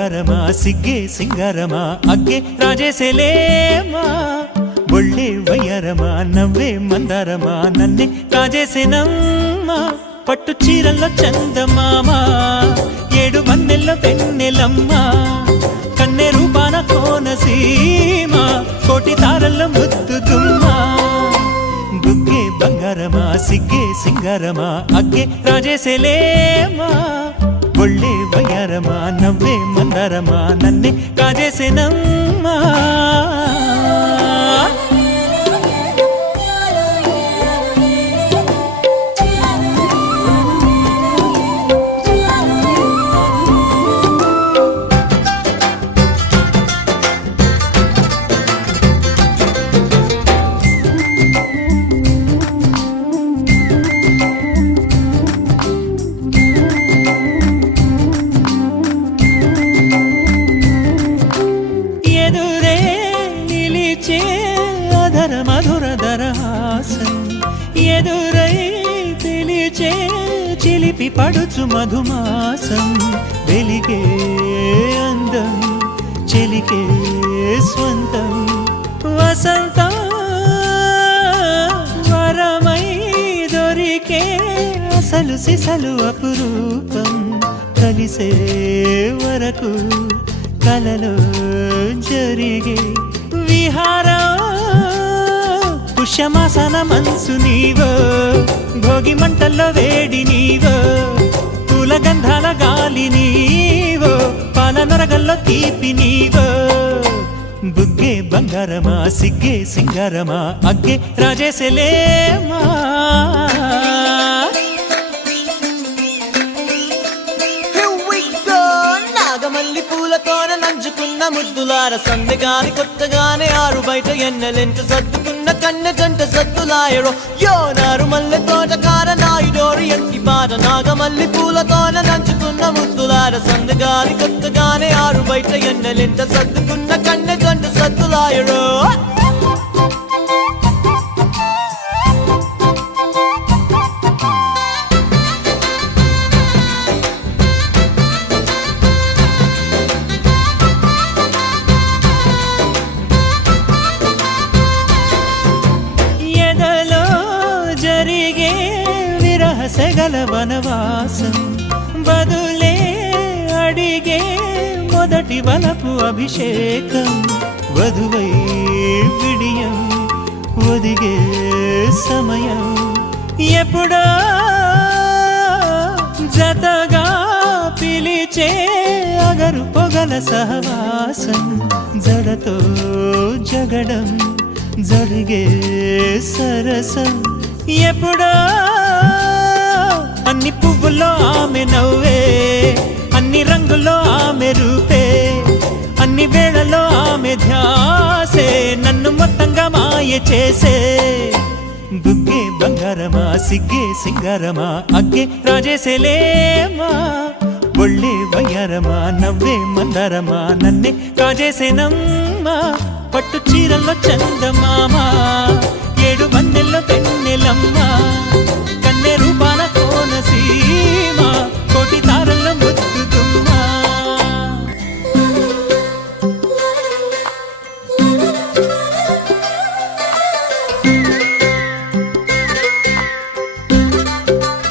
బంగారమా సిగ్గే సింగారమా అగ్గే రాజేసేలేమా ఒళ్ళే వయ్యారమా నవ్వే మందారమా నన్నే కాజేసేనమ్మా పట్టు చీరల్లో చందమామా ఏడు వన్నెల్లో వెన్నెలమ్మా కన్నె రూపాన కోనసీమ కోటి తారల్లో ముద్దుగుమ్మా బుగ్గే బంగారమా సిగ్గే సింగారమా అగ్గే రాజేసేలేమా ఒళ్ళే వయ్యారమా నవ్వే మందారమా నన్నే కాజేసేనమ్మా మధురధరహాసం ఎదురై పిలిచే చిలిపి పడుచు మధుమాసం వెలిగే అందం చెలికే స్వంతం వసంతం వరమై దొరికే అసలు సిసలు అపురూపం కలిసే వరకు కలలో జరిగే విహారం పుష్యమాసన మనసు నీవో భోగి మంటల్లో వేడి నీవో పూల గంధాల గాలి నీవో పాల నరగల్లో తీపి నీవో బుగ్గే బంగారమా సిగ్గే సింగారమా అగ్గే రాజేసేలేమా నాగమల్లి పూలతోన నంచుకున్న ముద్దులార సందెగాని కొత్తగానే ఆరు బయట ఎన్నెలెంట సర్దుకున్న కన్నె జంట సద్దులాయరో యో నారు మల్లె తోటకార నాయుడోరి ఎంటి బాట నాగమల్లి పూలతోన నంచుకున్న ముద్దులార సందెగాని కొత్తగానే ఆరు బయట ఎన్నెలెంట సర్దుకున్న కన్నె జంట సద్దులాయరో సెగల వనవాసం బదులే అడిగే మొదటి వలపు అభిషేకం వధువై విడియం ఒదిగే సమయం ఎప్పుడో జతగా పిలిచే అగరు పొగల సహవాసం జడతో జగడం జరిగే సరసం ఎప్పుడో అన్ని పువ్వుల్లో ఆమె నవ్వే అన్ని రంగుల్లో ఆమె రూపే అన్ని వేళల్లో ఆమె ధ్యాసే నన్ను మొత్తంగా మాయ చేసే బుగ్గే బంగారమా సిగ్గే సింగారమా అగ్గే రాజేసేలేమా ఒళ్ళే వయ్యారమా నవ్వే మందారమా నన్నే కాజేసేనమ్మా పట్టు చీరల్లో చందమామా ఏడు వన్నెల్లో వెన్నెలమ్మా కన్నె రూపా